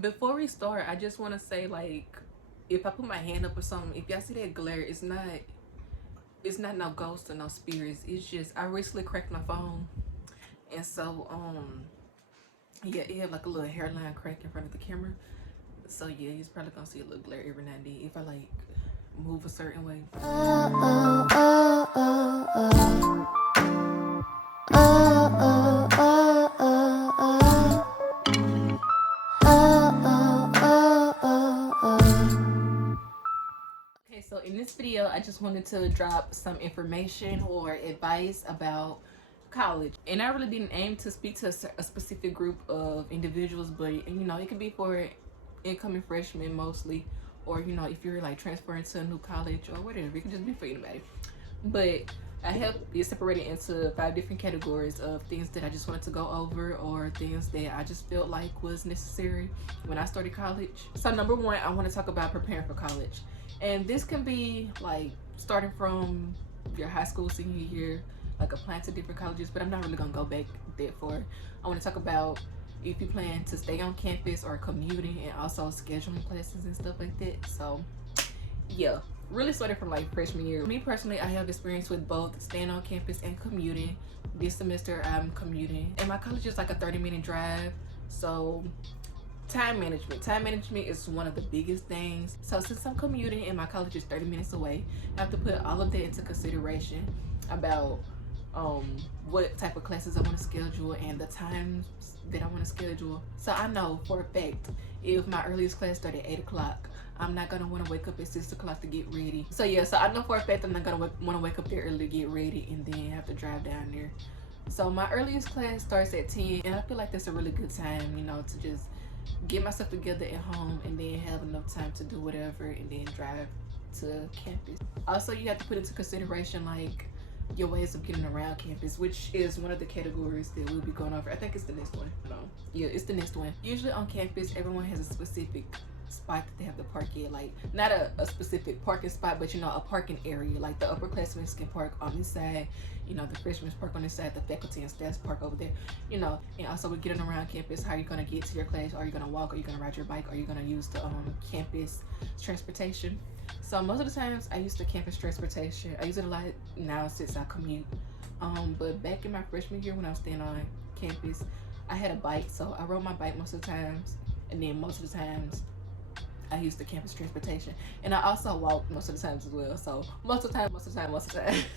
Before we start, I just want to say, like, if I put my hand up or something, if y'all see that glare, it's not no ghost or no spirits. It's just I recently cracked my phone, and so yeah, it had like a little hairline crack in front of the camera. So yeah, you're probably gonna see a little glare every now and then if I like move a certain way. Okay, so in this video, I just wanted to drop some information or advice about college. And I really didn't aim to speak to a specific group of individuals, but you know, it could be for incoming freshmen mostly, or you know, if you're like transferring to a new college or whatever, it could just be for anybody. But I have it separated into 5 different categories of things that I just wanted to go over, or things that I just felt like was necessary when I started college. So number 1, I want to talk about preparing for college. And this can be like starting from your high school senior year, like applying to different colleges, but I'm not really gonna go back that far. I want to talk about if you plan to stay on campus or commuting, and also scheduling classes and stuff like that. So yeah, really started from like freshman year. Me personally, I have experience with both staying on campus and commuting. This semester I'm commuting, and my college is like a 30-minute drive. So time management is one of the biggest things. So since I'm commuting and my college is 30 minutes away, I have to put all of that into consideration about what type of classes I want to schedule and the times that I want to schedule. So I know for a fact, if my earliest class started at 8 o'clock, I'm not gonna want to wake up at 6 o'clock to get ready. So yeah, so I know for a fact I'm not gonna want to wake up there early to get ready and then have to drive down there. So my earliest class starts at 10, and I feel like that's a really good time, you know, to just get myself together at home and then have enough time to do whatever and then drive to campus. Also, you have to put into consideration like your ways of getting around campus, which is one of the categories that we'll be going over. I think it's the next one. No, yeah, it's the next one. Usually on campus, everyone has a specific spot that they have to park in, like not a specific parking spot, but you know, a parking area. Like the upperclassmen can park on this side, you know, the freshmen park on this side, the faculty and staff park over there, you know. And also we're getting around campus. How are you going to get to your class? Are you going to walk? Are you going to ride your bike? Are you going to use the campus transportation? So most of the times I use the campus transportation. I use it a lot now since I commute, but back in my freshman year when I was staying on campus, I had a bike, so I rode my bike most of the times, and then most of the times I use the campus transportation, and I also walk most of the times as well. So most of the time.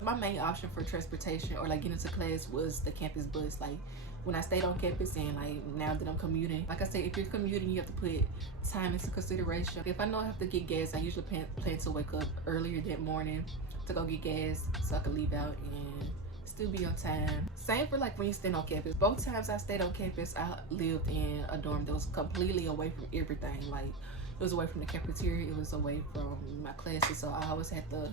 My main option for transportation or like getting to class was the campus bus. Like when I stayed on campus and like now that I'm commuting, like I said, if you're commuting, you have to put time into consideration. If I know I have to get gas, I usually plan to wake up earlier that morning to go get gas so I can leave out and still be on time. Same for like when you stay on campus. Both times I stayed on campus, I lived in a dorm that was completely away from everything. Like it was away from the cafeteria, it was away from my classes, so I always had to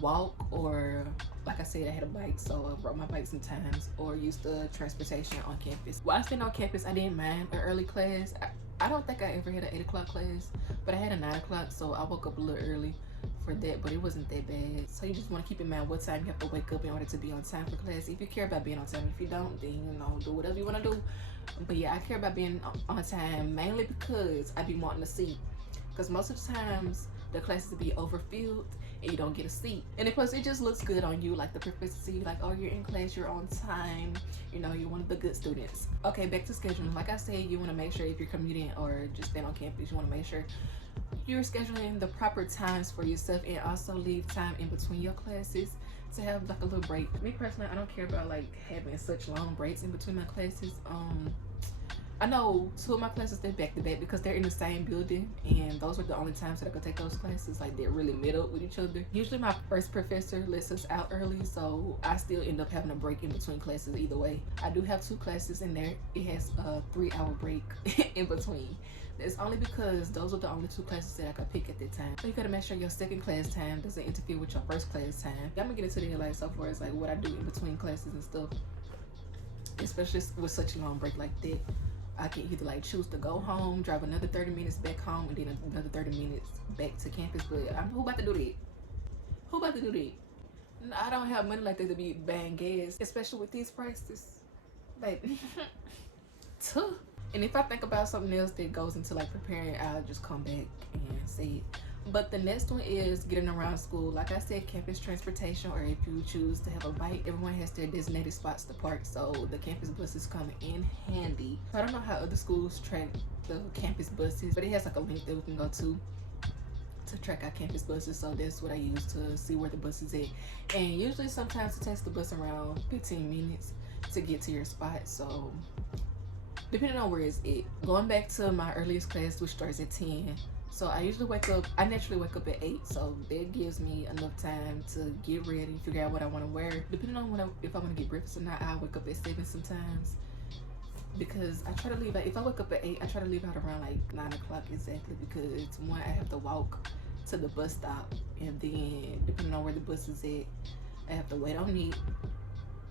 walk, or like I said, I had a bike, so I rode my bike sometimes or used the transportation on campus. While I stayed on campus, I didn't mind an early class. I don't think I ever had an 8 o'clock class, but I had a 9 o'clock, so I woke up a little early for that, but it wasn't that bad. So you just want to keep in mind what time you have to wake up in order to be on time for class. If you care about being on time, if you don't, then you know, do whatever you want to do. But yeah, I care about being on time mainly because I be wanting a seat, because most of the times the classes will be overfilled and you don't get a seat. And plus it just looks good on you, like the professor see you like, oh, you're in class, you're on time, you know, you're one of the good students. Okay, back to scheduling. Like I said, you want to make sure if you're commuting or just staying on campus, you want to make sure you're scheduling the proper times for yourself, and also leave time in between your classes to have like a little break. Me personally, I don't care about like having such long breaks in between my classes. I know 2 of my classes, they're back to back because they're in the same building, and those were the only times that I could take those classes. Like they're really met up with each other. Usually my first professor lets us out early, so I still end up having a break in between classes either way. I do have 2 classes in there. It has a 3-hour break in between. It's only because those are the only 2 classes that I could pick at that time. So you gotta make sure your second class time doesn't interfere with your first class time. I'm gonna get into the like so far as like what I do in between classes and stuff, especially with such a long break like that. I can either like choose to go home, drive another 30 minutes back home, and then another 30 minutes back to campus. But who about to do that? Who about to do that? I don't have money like that to be buying gas, especially with these prices. Like, And if I think about something else that goes into like preparing, I'll just come back and say it. But the next one is getting around school. Like I said, campus transportation, or if you choose to have a bike, everyone has their designated spots to park, so the campus buses come in handy. I don't know how other schools track the campus buses, but it has like a link that we can go to track our campus buses, so that's what I use to see where the bus is at. And usually sometimes it takes the bus around 15 minutes to get to your spot, so depending on where it's at. Going back to my earliest class, which starts at 10, so I naturally wake up at 8, so that gives me enough time to get ready, figure out what I want to wear. Depending on if I want to get breakfast or not, I wake up at 7 sometimes, because I try to leave out, if I wake up at 8, I try to leave out around like 9 o'clock exactly, because one, I have to walk to the bus stop, and then depending on where the bus is at, I have to wait on it,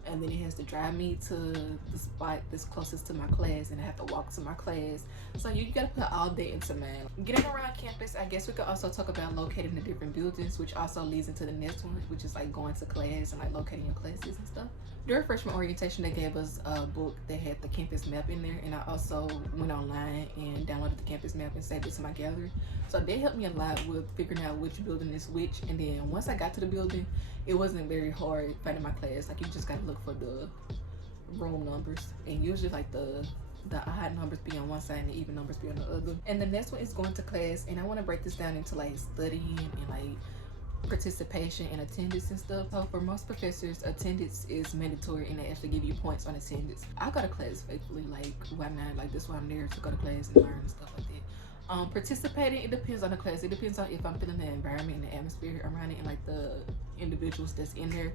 and then it has to drive me to the spot that's closest to my class, and I have to walk to my class. So you gotta put all that into mind. Getting around campus, I guess we could also talk about locating the different buildings, which also leads into the next one, which is like going to class and like locating your classes and stuff. During freshman orientation, they gave us a book that had the campus map in there, and I also went online and downloaded the campus map and saved it to my gallery. So they helped me a lot with figuring out which building is which, and then once I got to the building, it wasn't very hard finding my class. Like, you just gotta look for the room numbers, and usually like the odd numbers be on one side and the even numbers be on the other. And the next one is going to class, and I want to break this down into like studying and like participation and attendance and stuff. So for most professors, attendance is mandatory, and they actually give you points on attendance. I go to class faithfully, like why not? Like, that's why I'm there, to go to class and learn and stuff like that. Participating, it depends on the class. It depends on if I'm feeling the environment and the atmosphere around it, and like the individuals that's in there,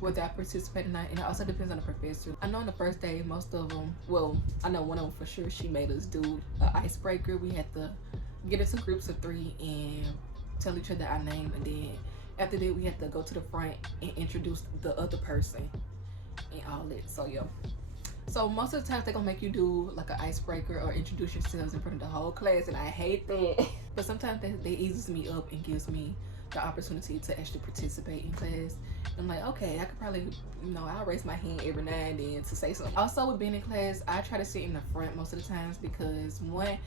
whether I participate or not. And it also depends on the professor. I know on the first day, most of them, well, I know one of them for sure, she made us do an icebreaker. We had to get into groups of 3 and tell each other our name, and then after that we had to go to the front and introduce the other person and all that. So yeah, so most of the time they're gonna make you do like an icebreaker or introduce yourselves in front of the whole class, and I hate that. But sometimes they eases me up and gives me the opportunity to actually participate in class. I'm like, okay, I could probably, I'll raise my hand every now and then to say something. Also, with being in class, I try to sit in the front most of the times, because one,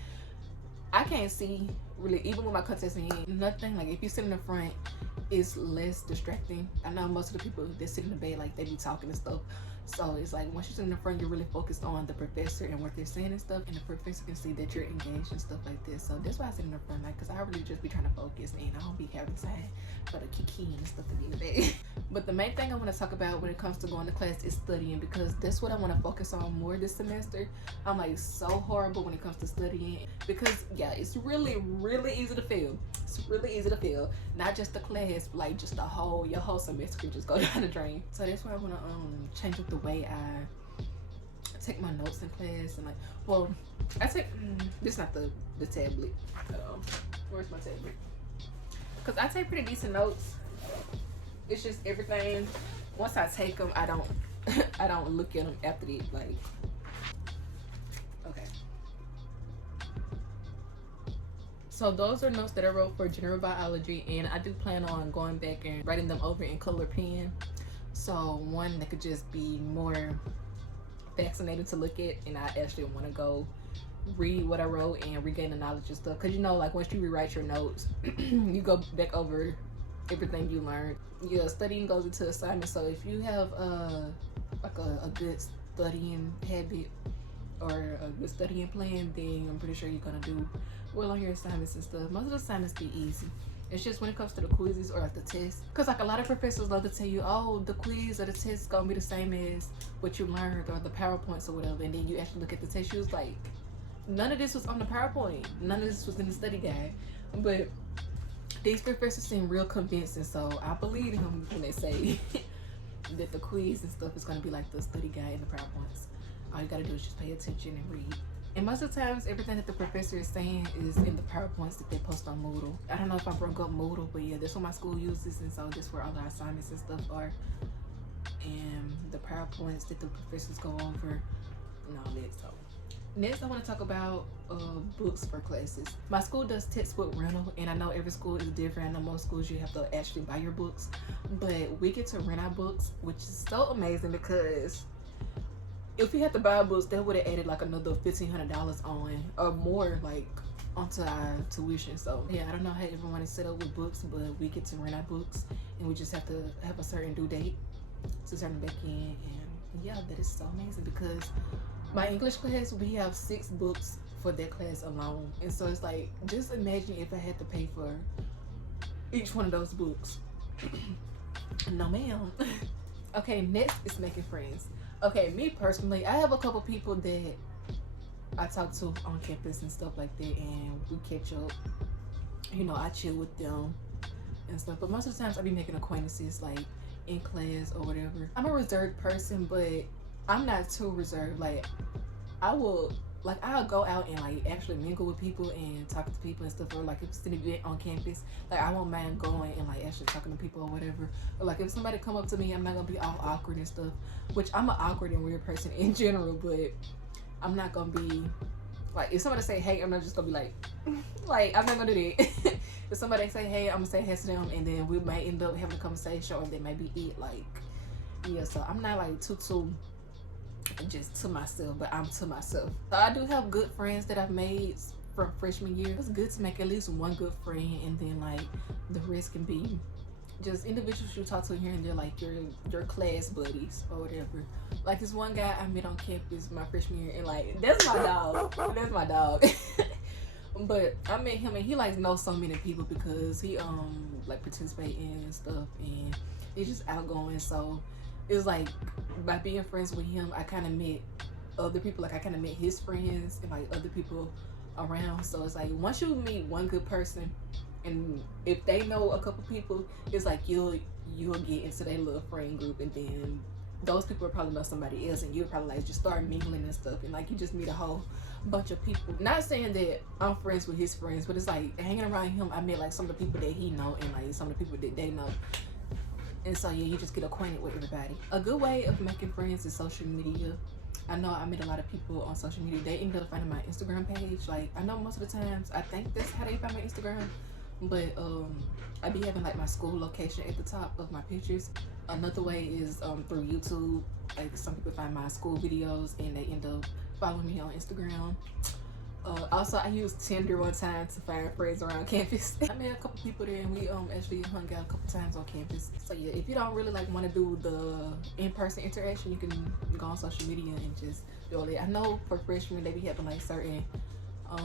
I can't see really, even with my contacts in, nothing. Like, if you sit in the front, it's less distracting. I know most of the people that sit in the back, like, they be talking and stuff. So it's like, once you sit in the front, you're really focused on the professor and what they're saying and stuff, and the professor can see that you're engaged and stuff like this. So that's why I sit in the front, like, because I really just be trying to focus, and I don't be having time for the kiki and stuff to be in the back. But the main thing I want to talk about when it comes to going to class is studying, because that's what I want to focus on more this semester. I'm like so horrible when it comes to studying, because yeah, it's really easy to fail. It's really easy to fail. Not just the class, like just your whole semester can just go down the drain. So that's why I want to change up the way I take my notes in class. And like, well, I take this is not the tablet. Where's my tablet? Because I take pretty decent notes. It's just everything, once I take them, I don't I don't look at them after the, like, okay. So those are notes that I wrote for general biology, and I do plan on going back and writing them over in color pen. So one that could just be more fascinating to look at, and I actually want to go read what I wrote and regain the knowledge and stuff. Because like, once you rewrite your notes, you go back over everything you learned. Yeah, studying goes into assignments. So if you have like a good studying habit or a good studying plan, then I'm pretty sure you're gonna do well on your assignments and stuff. Most of the assignments be easy. It's just when it comes to the quizzes or like the tests, because like a lot of professors love to tell you, oh, the quiz or the test is gonna be the same as what you learned, or the PowerPoints or whatever, and then you actually look at the test, you was like, none of this was on the PowerPoint, none of this was in the study guide. But these professors seem real convincing, so I believe them when they say that the quiz and stuff is gonna be like the study guide and the PowerPoints. All you gotta do is just pay attention and read. And most of the times, everything that the professor is saying is in the PowerPoints that they post on Moodle. I don't know if I broke up Moodle, but yeah, that's what my school uses, and so that's where all the assignments and stuff are. And the PowerPoints that the professors go over and all that. So next, I want to talk about books for classes. My school does textbook rental, and I know every school is different. I know most schools you have to actually buy your books, but we get to rent our books, which is so amazing, because if we had to buy books, that would have added like another $1,500 on or more, like onto our tuition. So yeah, I don't know how everyone is set up with books, but we get to rent our books, and we just have to have a certain due date to turn back in. And yeah, that is so amazing because my English class, we have 6 books for that class alone. And so it's like, just imagine if I had to pay for each one of those books. No ma'am. Okay, next is making friends. Okay, me personally, I have a couple people that I talk to on campus and stuff like that, and we catch up. You know, I chill with them and stuff. But most of the times I be making acquaintances like in class or whatever. I'm a reserved person, but I'm not too reserved. Like I'll go out and like actually mingle with people and talk to people and stuff. Or like if it's an event on campus, like I won't mind going and like actually talking to people or whatever. Or like if somebody come up to me, I'm not gonna be all awkward and stuff. Which I'm an awkward and weird person in general, but I'm not gonna be like, if somebody say hey, I'm not just gonna be like like I'm not gonna do that. If somebody say hey, I'm gonna say hey to them, and then we might end up having a conversation, or that may be it. Like yeah, so I'm not like too just to myself, but I'm to myself. So I do have good friends that I've made from freshman year. It's good to make at least one good friend, and then like the rest can be just individuals you talk to here and there, like your class buddies or whatever. Like this one guy I met on campus my freshman year, and like that's my dog. That's my dog. But I met him, and he like knows so many people because he like participate in stuff, and he's just outgoing. So it's like by being friends with him, I kind of met other people. Like I kind of met his friends and like other people around. So it's like once you meet one good person, and if they know a couple people, it's like you'll get into their little friend group, and then those people will probably know somebody else, and you'll probably like just start mingling and stuff, and like you just meet a whole bunch of people. Not saying that I'm friends with his friends, but it's like hanging around him, I met like some of the people that he know, and like some of the people that they know. And so yeah, you just get acquainted with everybody. A good way of making friends is social media. I know I met a lot of people on social media. They ended up finding my Instagram page. Like I know most of the times I think that's how they find my Instagram, but I be having like my school location at the top of my pictures. Another way is through YouTube. Like some people find my school videos and they end up following me on Instagram. Also, I used Tinder one time to find friends around campus. I met a couple people there, and we actually hung out a couple times on campus. So yeah, if you don't really like want to do the in-person interaction, you can go on social media and just do it. I know for freshmen they be having like certain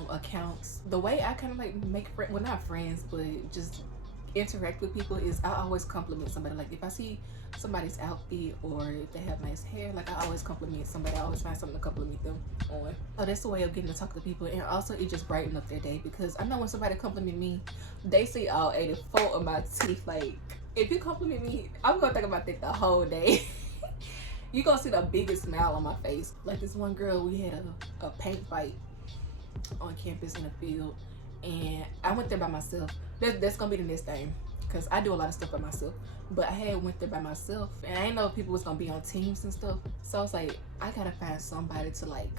accounts. The way I kind of like make friends, well not friends, but just interact with people is I always compliment somebody. Like if I see somebody's outfit or if they have nice hair, like I always compliment somebody. I always find something to compliment them on. So that's the way of getting to talk to people, and also it just brighten up their day, because I know when somebody compliment me, they see all 84 of my teeth. Like if you compliment me, I'm gonna think about that the whole day. You gonna see the biggest smile on my face. Like this one girl, we had a paint fight on campus in the field, and I went there by myself. That's gonna be the next thing, because I do a lot of stuff by myself, but I had went there by myself, and I didn't know if people was gonna be on teams and stuff. So I was like, I gotta find somebody to like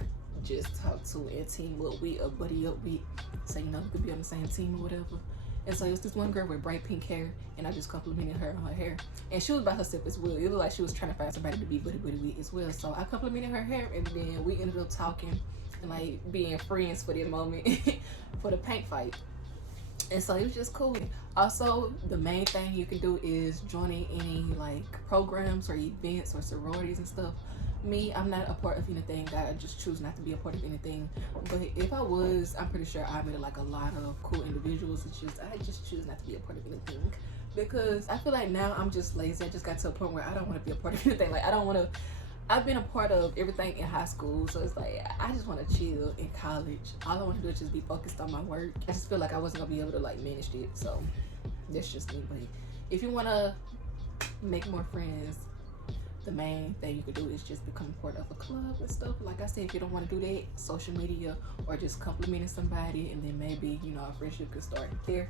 just talk to and team up with or buddy up with, so you know we could be on the same team or whatever. And so it was this one girl with bright pink hair, and I just complimented her on her hair, and she was by herself as well. It looked like she was trying to find somebody to be buddy with as well. So I complimented her hair, and then we ended up talking and like being friends for that moment for the paint fight. And so it was just cool. Also, the main thing you can do is joining any like programs or events or sororities and stuff. Me, I'm not a part of anything. I just choose not to be a part of anything. But if I was, I'm pretty sure I met like a lot of cool individuals. It's just I just choose not to be a part of anything, because I feel like now I'm just lazy. I just got to a point where I don't want to be a part of anything. Like I don't want to. I've been a part of everything in high school, so it's like I just want to chill in college. All I want to do is just be focused on my work. I just feel like I wasn't gonna be able to like manage it, so that's just me. But if you want to make more friends, the main thing you could do is just become part of a club and stuff. Like I said, if you don't want to do that, social media or just complimenting somebody, and then maybe a friendship could start there.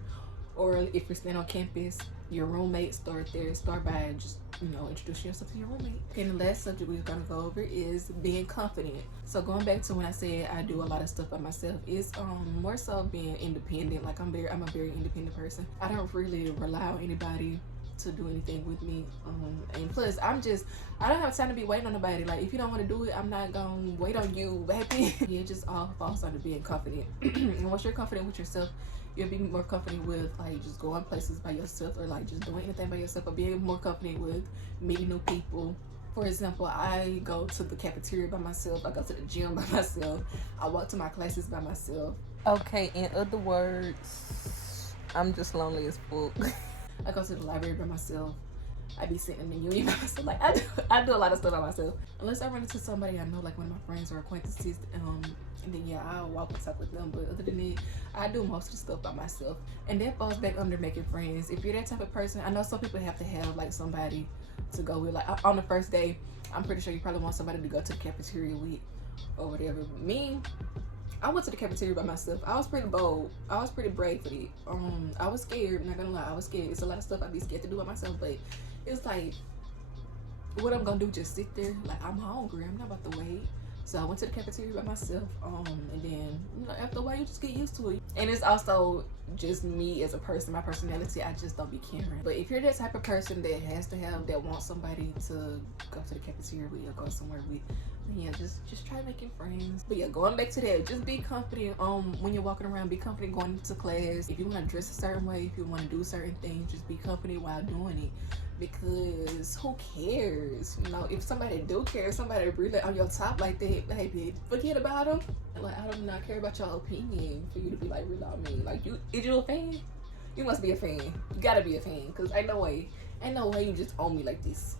Or if you're staying on campus, your roommate, start there. Start by just, introducing yourself to your roommate. And the last subject we're gonna go over is being confident. So going back to when I said I do a lot of stuff by myself, it's more so being independent. Like I'm a very independent person. I don't really rely on anybody to do anything with me. And plus, I don't have time to be waiting on nobody. Like, if you don't want to do it, I'm not gonna wait on you, baby. Yeah, it just all falls under being confident. And once you're confident with yourself, you'll be more confident with like just going places by yourself, or like just doing anything by yourself, or being more confident with meeting new people. For example, I go to the cafeteria by myself. I go to the gym by myself. I walk to my classes by myself. Okay, in other words, I'm just lonely as fuck. I go to the library by myself. I be sitting in the union by myself. Like, I do a lot of stuff by myself. Unless I run into somebody I know, like one of my friends or acquaintances, and then yeah, I'll walk and talk with them. But other than that, I do most of the stuff by myself. And that falls back under making friends. If you're that type of person, I know some people have to have like somebody to go with. Like on the first day, I'm pretty sure you probably want somebody to go to the cafeteria with or whatever. Me, I went to the cafeteria by myself. I was pretty bold. I was pretty brave for it. I was scared. I'm not gonna lie, I was scared. It's a lot of stuff I'd be scared to do by myself, but it's like, what I'm gonna do? Just sit there? Like, I'm hungry. I'm not about to wait. So I went to the cafeteria by myself. And then after a while, you just get used to it. And it's also just me as a person, my personality. I just don't be caring. But if you're that type of person that wants somebody to go to the cafeteria with or go somewhere with, yeah, just try making friends. But yeah, going back to that, just be confident when you're walking around. Be confident going into class. If you want to dress a certain way, if you want to do certain things, just be confident while doing it. Because who cares? If somebody do care, if somebody really on your top like that, baby, forget about them. Like, I do not care about your opinion for you to be like really on me. Like, is you a fan? You must be a fan. You gotta be a fan, because ain't no way you just own me like this.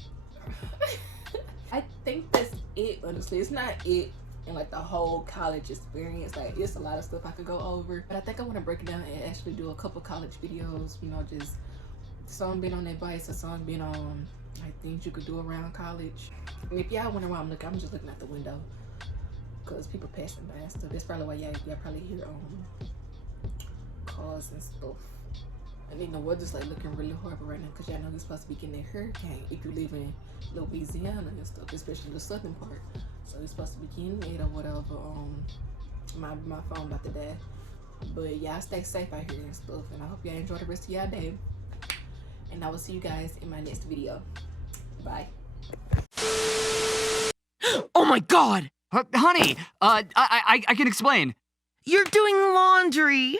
I think that's it, honestly. It's not it in like the whole college experience. Like, it's a lot of stuff I could go over, but I think I want to break it down and actually do a couple college videos, just some being on advice or some being on like things you could do around college. And if y'all wonder why I'm just looking out the window because people passing by and stuff. That's probably why y'all probably hear cars and stuff. And then the weather's like looking really horrible right now because y'all know we're supposed to be getting a hurricane if you live in Louisiana and stuff, especially the southern part. So we're supposed to be getting it or whatever. My phone about to die. But y'all stay safe out here and stuff. And I hope y'all enjoy the rest of y'all day. And I will see you guys in my next video. Bye. Oh my god! Honey, I can explain. You're doing laundry.